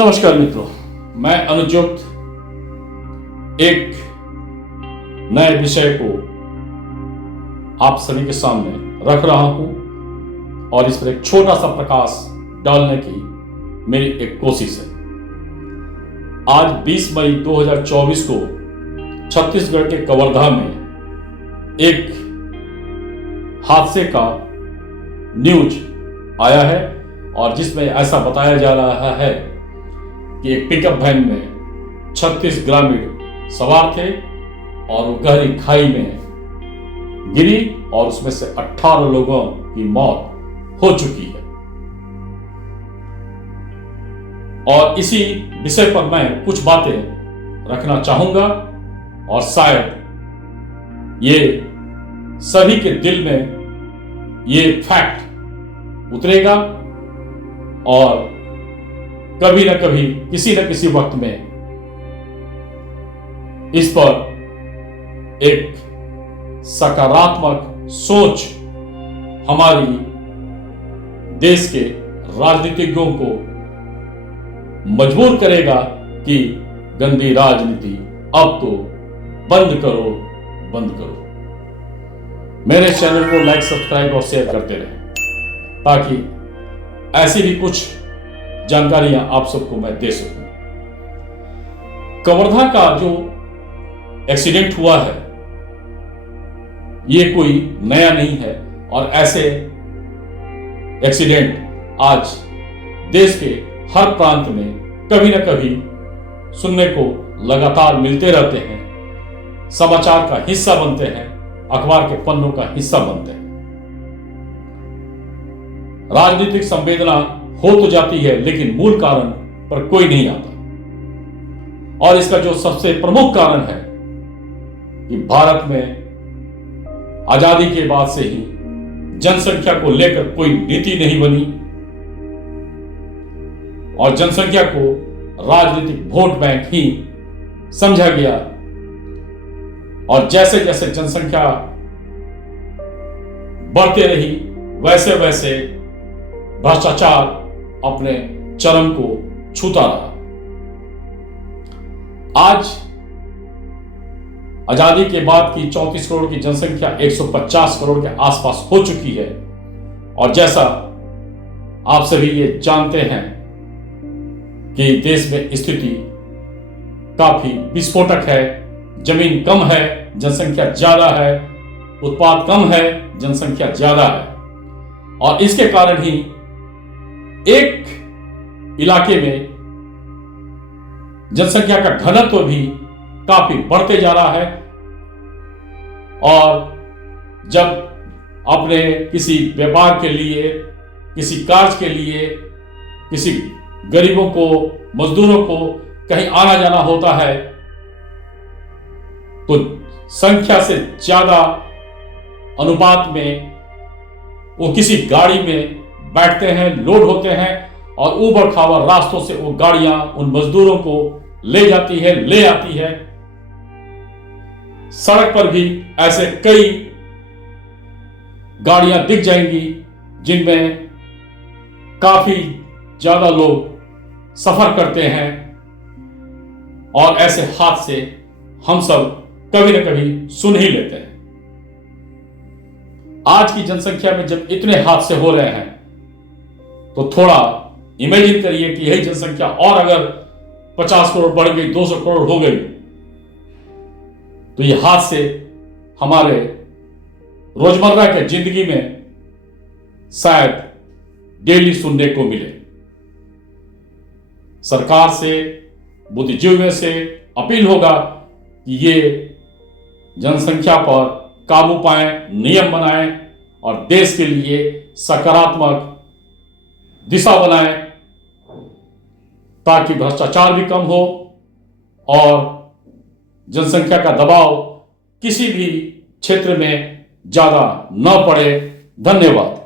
नमस्कार मित्रों, मैं अनुजुक्त एक नए विषय को आप सभी के सामने रख रहा हूं और इस पर एक छोटा सा प्रकाश डालने की मेरी एक कोशिश है। आज 20 मई 2024 को छत्तीसगढ़ के कवर्धा में एक हादसे का न्यूज आया है और जिसमें ऐसा बताया जा रहा है कि एक पिकअप वैन में 36 ग्रामीण सवार थे और वो गहरी खाई में गिरी और उसमें से 18 लोगों की मौत हो चुकी है। और इसी विषय पर मैं कुछ बातें रखना चाहूंगा और शायद ये सभी के दिल में ये फैक्ट उतरेगा और कभी न कभी किसी न किसी वक्त में इस पर एक सकारात्मक सोच हमारी देश के राजनीतिज्ञों को मजबूर करेगा कि गंदी राजनीति अब तो बंद करो, बंद करो। मेरे चैनल को लाइक, सब्सक्राइब और शेयर करते रहें ताकि ऐसी भी कुछ जानकारियां आप सबको मैं दे सकूं। कवर्धा का जो एक्सीडेंट हुआ है ये कोई नया नहीं है और ऐसे एक्सीडेंट आज देश के हर प्रांत में कभी न कभी सुनने को लगातार मिलते रहते हैं, समाचार का हिस्सा बनते हैं, अखबार के पन्नों का हिस्सा बनते हैं। राजनीतिक संवेदना हो तो जाती है लेकिन मूल कारण पर कोई नहीं आता और इसका जो सबसे प्रमुख कारण है कि भारत में आजादी के बाद से ही जनसंख्या को लेकर कोई नीति नहीं बनी और जनसंख्या को राजनीतिक वोट बैंक ही समझा गया और जैसे जैसे जनसंख्या बढ़ती रही वैसे वैसे भ्रष्टाचार अपने चरम को छूता रहा। आज आजादी के बाद की 34 करोड़ की जनसंख्या 150 करोड़ के आसपास हो चुकी है और जैसा आप सभी ये जानते हैं कि देश में स्थिति काफी विस्फोटक है। जमीन कम है, जनसंख्या ज्यादा है, उत्पाद कम है, जनसंख्या ज्यादा है और इसके कारण ही एक इलाके में जनसंख्या का घनत्व भी काफी बढ़ते जा रहा है और जब अपने किसी व्यापार के लिए, किसी कार्य के लिए, किसी गरीबों को, मजदूरों को कहीं आना जाना होता है तो संख्या से ज्यादा अनुपात में वो किसी गाड़ी में बैठते हैं, लोड होते हैं और ऊबड़ खाबड़ रास्तों से वो गाड़ियां उन मजदूरों को ले जाती है, ले आती है। सड़क पर भी ऐसे कई गाड़ियां दिख जाएंगी जिनमें काफी ज्यादा लोग सफर करते हैं और ऐसे हादसे हम सब कभी न कभी सुन ही लेते हैं। आज की जनसंख्या में जब इतने हादसे हो रहे हैं तो थोड़ा इमेजिन करिए कि यही जनसंख्या और अगर 50 करोड़ बढ़ गई, 200 करोड़ हो गई तो ये हादसे हमारे रोजमर्रा के जिंदगी में शायद डेली सुनने को मिले। सरकार से, बुद्धिजीवियों से अपील होगा कि ये जनसंख्या पर काबू पाएं, नियम बनाएं और देश के लिए सकारात्मक दिशा बनाएं ताकि भ्रष्टाचार भी कम हो और जनसंख्या का दबाव किसी भी क्षेत्र में ज्यादा न पड़े। धन्यवाद।